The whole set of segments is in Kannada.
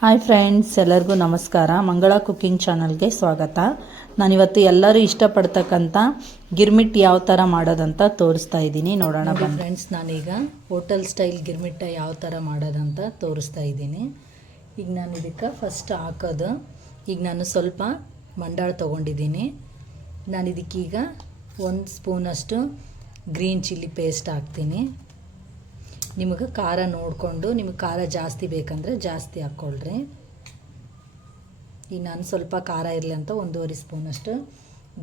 ಹಾಯ್ ಫ್ರೆಂಡ್ಸ್, ಎಲ್ಲರಿಗೂ ನಮಸ್ಕಾರ. ಮಂಗಳ ಕುಕ್ಕಿಂಗ್ ಚಾನಲ್ಗೆ ಸ್ವಾಗತ. ನಾನಿವತ್ತು ಎಲ್ಲರೂ ಇಷ್ಟಪಡ್ತಕ್ಕಂಥ ಗಿರ್ಮಿಟ್ ಯಾವ ಥರ ಮಾಡೋದಂತ ತೋರಿಸ್ತಾ ಇದ್ದೀನಿ. ನೋಡೋಣ ಬನ್ನಿ ಫ್ರೆಂಡ್ಸ್. ನಾನೀಗ ಹೋಟೆಲ್ ಸ್ಟೈಲ್ ಗಿರ್ಮಿಟ್ಟ ಯಾವ ಥರ ಮಾಡೋದಂತ ತೋರಿಸ್ತಾ ಇದ್ದೀನಿ. ಈಗ ನಾನು ಇದಕ್ಕೆ ಫಸ್ಟ್ ಹಾಕೋದು, ಈಗ ನಾನು ಸ್ವಲ್ಪ ಮಂಡಾಳು ತೊಗೊಂಡಿದ್ದೀನಿ. ನಾನು ಇದಕ್ಕೀಗ 1 ಸ್ಪೂನಷ್ಟು ಗ್ರೀನ್ ಚಿಲ್ಲಿ ಪೇಸ್ಟ್ ಹಾಕ್ತೀನಿ. ನಿಮಗೆ ಖಾರ ನೋಡಿಕೊಂಡು, ನಿಮಗೆ ಖಾರ ಜಾಸ್ತಿ ಬೇಕಂದರೆ ಜಾಸ್ತಿ ಹಾಕ್ಕೊಳ್ರಿ. ಈಗ ನಾನು ಸ್ವಲ್ಪ ಖಾರ ಇರಲಿ ಅಂತ 1.5 ಸ್ಪೂನಷ್ಟು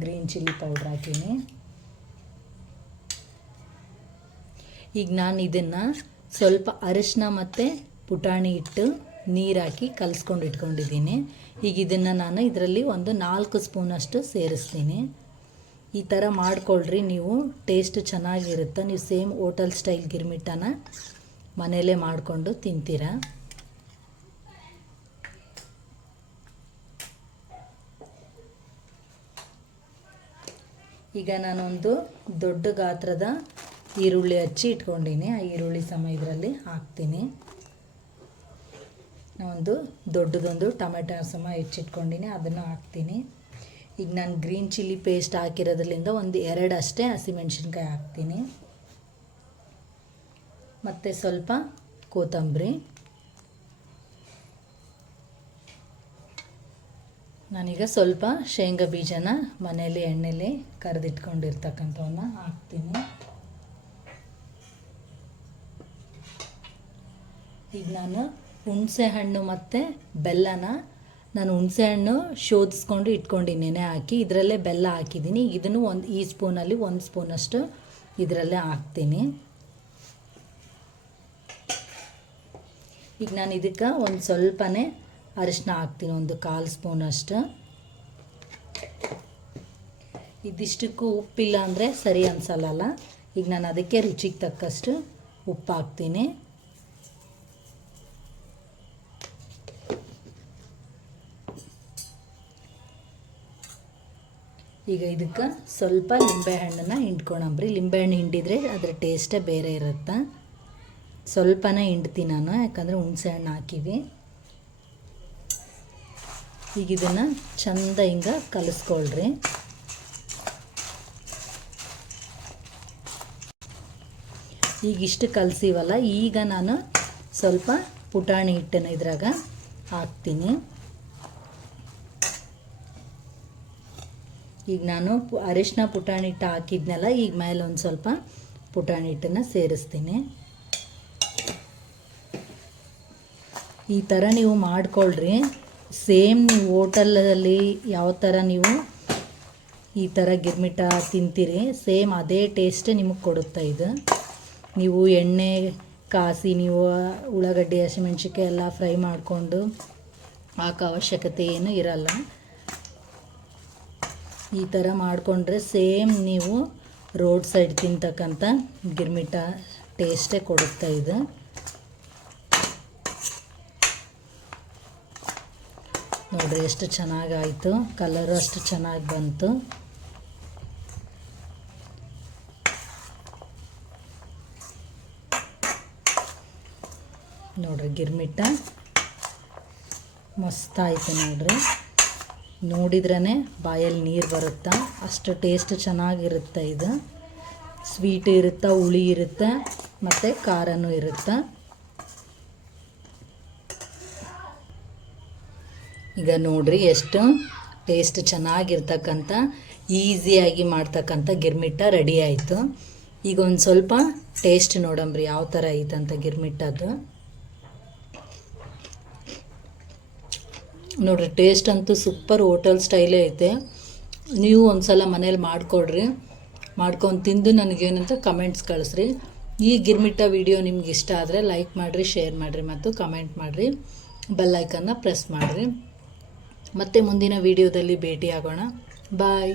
ಗ್ರೀನ್ ಚಿಲ್ಲಿ ಪೌಡ್ರ್ ಹಾಕೀನಿ. ಈಗ ನಾನು ಇದನ್ನು ಸ್ವಲ್ಪ ಅರಿಶಿನ ಮತ್ತು ಪುಟಾಣಿ ಇಟ್ಟು ನೀರು ಹಾಕಿ ಕಲಿಸ್ಕೊಂಡು ಇಟ್ಕೊಂಡಿದ್ದೀನಿ. ಈಗ ಇದನ್ನು ನಾನು ಇದರಲ್ಲಿ ಒಂದು 4 ಸ್ಪೂನಷ್ಟು ಸೇರಿಸ್ತೀನಿ. ಈ ಥರ ಮಾಡ್ಕೊಳ್ರಿ, ನೀವು ಟೇಸ್ಟ್ ಚೆನ್ನಾಗಿರುತ್ತೆ. ನೀವು ಸೇಮ್ ಹೋಟೆಲ್ ಸ್ಟೈಲ್ ಗಿರ್ಮಿಟ್ಟನ ಮನೆಯಲ್ಲೇ ಮಾಡಿಕೊಂಡು ತಿಂತೀರ. ಈಗ ನಾನೊಂದು ದೊಡ್ಡ ಗಾತ್ರದ ಈರುಳ್ಳಿ ಹಚ್ಚಿ ಇಟ್ಕೊಂಡಿನಿ. ಆ ಈರುಳ್ಳಿ ಸಮ ಇದರಲ್ಲಿ ಹಾಕ್ತೀನಿ. ನಾನೊಂದು ದೊಡ್ಡದೊಂದು ಟೊಮೆಟೊ ಸಮ ಹೆಚ್ಚಿಟ್ಕೊಂಡಿನಿ, ಅದನ್ನು ಹಾಕ್ತೀನಿ. ಈಗ ನಾನು ಗ್ರೀನ್ ಚಿಲ್ಲಿ ಪೇಸ್ಟ್ ಹಾಕಿರೋದ್ರಿಂದ ಒಂದು 2 ಅಷ್ಟೇ ಹಸಿಮೆಣ್ಸಿನ್ಕಾಯಿ ಹಾಕ್ತೀನಿ. ಮತ್ತು ಸ್ವಲ್ಪ ಕೊತ್ತಂಬರಿ. ನಾನೀಗ ಸ್ವಲ್ಪ ಶೇಂಗಾ ಬೀಜನ ಮನೆಯಲ್ಲಿ ಎಣ್ಣೆಲಿ ಕರೆದಿಟ್ಕೊಂಡಿರ್ತಕ್ಕಂಥವನ್ನ ಹಾಕ್ತೀನಿ. ಈಗ ನಾನು ಹುಣಸೆ ಹಣ್ಣು ಮತ್ತು ಬೆಲ್ಲನ, ನಾನು ಹುಣಸೆಹಣ್ಣು ಶೋಧಿಸ್ಕೊಂಡು ಇಟ್ಕೊಂಡು ನೆನೆ ಹಾಕಿ ಇದರಲ್ಲೇ ಬೆಲ್ಲ ಹಾಕಿದ್ದೀನಿ. ಇದನ್ನು ಈ ಸ್ಪೂನಲ್ಲಿ 1 ಸ್ಪೂನಷ್ಟು ಇದರಲ್ಲೇ ಹಾಕ್ತೀನಿ. ಈಗ ನಾನು ಇದಕ್ಕೆ ಒಂದು ಸ್ವಲ್ಪನೇ ಅರಿಶಿನ ಹಾಕ್ತೀನಿ, ಒಂದು 1/4 ಸ್ಪೂನಷ್ಟು. ಇದಿಷ್ಟಕ್ಕೂ ಉಪ್ಪಿಲ್ಲ ಅಂದರೆ ಸರಿ ಅನಿಸಲ್ಲ. ಈಗ ನಾನು ಅದಕ್ಕೆ ರುಚಿಗೆ ತಕ್ಕಷ್ಟು ಉಪ್ಪು ಹಾಕ್ತೀನಿ. ಈಗ ಇದಕ್ಕೆ ಸ್ವಲ್ಪ ಲಿಂಬೆಹಣ್ಣನ್ನು ಹಿಂಡ್ಕೊಳಂಬ್ರಿ. ಲಿಂಬೆಹಣ್ಣು ಹಿಂಡಿದರೆ ಅದರ ಟೇಸ್ಟೇ ಬೇರೆ ಇರುತ್ತೆ. ಸ್ವಲ್ಪನೇ ಹಿಂಡ್ತೀನಿ ನಾನು, ಯಾಕಂದರೆ ಹುಣಸೆ ಹಣ್ಣು ಹಾಕಿವಿ. ಈಗ ಇದನ್ನು ಚೆಂದ ಹಿಂಗೆ ಕಲಿಸ್ಕೊಳ್ರಿ. ಈಗಿಷ್ಟು ಕಲಸಿವಲ್ಲ, ಈಗ ನಾನು ಸ್ವಲ್ಪ ಪುಟಾಣಿ ಹಿಟ್ಟನ್ನು ಇದ್ರಾಗ ಹಾಕ್ತೀನಿ. ಈಗ ನಾನು ಅರಿಶಿನ ಪುಟಾಣಿ ಹಿಟ್ಟು ಹಾಕಿದ್ನಲ್ಲ, ಈಗ ಮೇಲೆ ಒಂದು ಸ್ವಲ್ಪ ಪುಟಾಣಿ ಹಿಟ್ಟನ್ನು ಸೇರಿಸ್ತೀನಿ. ಈ ಥರ ನೀವು ಮಾಡ್ಕೊಳ್ರಿ. ಸೇಮ್ ನೀವು ಹೋಟೆಲಲ್ಲಿ ಯಾವ ಥರ ನೀವು ಈ ಥರ ಗಿರ್ಮಿಟ ತಿಂತೀರಿ, ಸೇಮ್ ಅದೇ ಟೇಸ್ಟ್ ನಿಮಗೆ ಕೊಡುತ್ತೆ. ಇದು ನೀವು ಎಣ್ಣೆ ಕಾಸಿ ನೀವು ಉಳ್ಳಾಗಡ್ಡಿ ಹಸಿಮೆಣ್ಸಿನ್ಕಾಯಿ ಎಲ್ಲ ಫ್ರೈ ಮಾಡಿಕೊಂಡು ಹಾಕೋ ಅವಶ್ಯಕತೆ ಏನೂ ಇರಲ್ಲ. ಈ ಥರ ಮಾಡಿಕೊಂಡ್ರೆ ಸೇಮ್ ನೀವು ರೋಡ್ ಸೈಡ್ ತಿಂತಕ್ಕಂಥ ಗಿರ್ಮಿಟ ಟೇಸ್ಟೇ ಕೊಡುತ್ತೆ ಇದು. ನೋಡಿರಿ ಎಷ್ಟು ಚೆನ್ನಾಗಾಯಿತು, ಕಲರು ಅಷ್ಟು ಚೆನ್ನಾಗಿ ಬಂತು. ನೋಡಿರಿ ಗಿರ್ಮಿಟ ಮಸ್ತಾಯಿತು. ನೋಡಿರಿ, ನೋಡಿದ್ರೇ ಬಾಯಲ್ಲಿ ನೀರು ಬರುತ್ತಾ, ಅಷ್ಟು ಟೇಸ್ಟ್ ಚೆನ್ನಾಗಿರುತ್ತೆ. ಇದು ಸ್ವೀಟ್ ಇರುತ್ತೆ, ಹುಳಿ ಇರುತ್ತೆ, ಮತ್ತು ಖಾರನೂ ಇರುತ್ತೆ. ಈಗ ನೋಡಿರಿ ಎಷ್ಟು ಟೇಸ್ಟ್ ಚೆನ್ನಾಗಿರ್ತಕ್ಕಂಥ ಈಸಿಯಾಗಿ ಮಾಡ್ತಕ್ಕಂಥ ಗಿರ್ಮಿಟ್ಟ ರೆಡಿ ಆಯಿತು. ಈಗ ಒಂದು ಸ್ವಲ್ಪ ಟೇಸ್ಟ್ ನೋಡಂಬ್ರಿ ಯಾವ ಥರ ಐತಂತ ಗಿರ್ಮಿಟ್ಟದು. ನೋಡಿರಿ ಟೇಸ್ಟ್ ಅಂತೂ ಸೂಪರ್ ಹೋಟೆಲ್ ಸ್ಟೈಲೇ ಐತೆ. ನೀವು ಒಂದು ಸಲ ಮನೇಲಿ ಮಾಡಿಕೊಡ್ರಿ, ಮಾಡ್ಕೊಂಡು ತಿಂದು ನನಗೇನಂತ ಕಮೆಂಟ್ಸ್ ಕಳಿಸ್ರಿ. ಈ ಗಿರ್ಮಿಟ್ಟ ವಿಡಿಯೋ ನಿಮ್ಗೆ ಇಷ್ಟ ಆದರೆ ಲೈಕ್ ಮಾಡಿರಿ, ಶೇರ್ ಮಾಡಿರಿ ಮತ್ತು ಕಮೆಂಟ್ ಮಾಡಿರಿ. ಬೆಲ್ ಐಕನ್ನ ಪ್ರೆಸ್ ಮಾಡಿರಿ. ಮತ್ತೆ ಮುಂದಿನ ವಿಡಿಯೋದಲ್ಲಿ ಭೇಟಿ ಆಗೋಣ. ಬಾಯ್.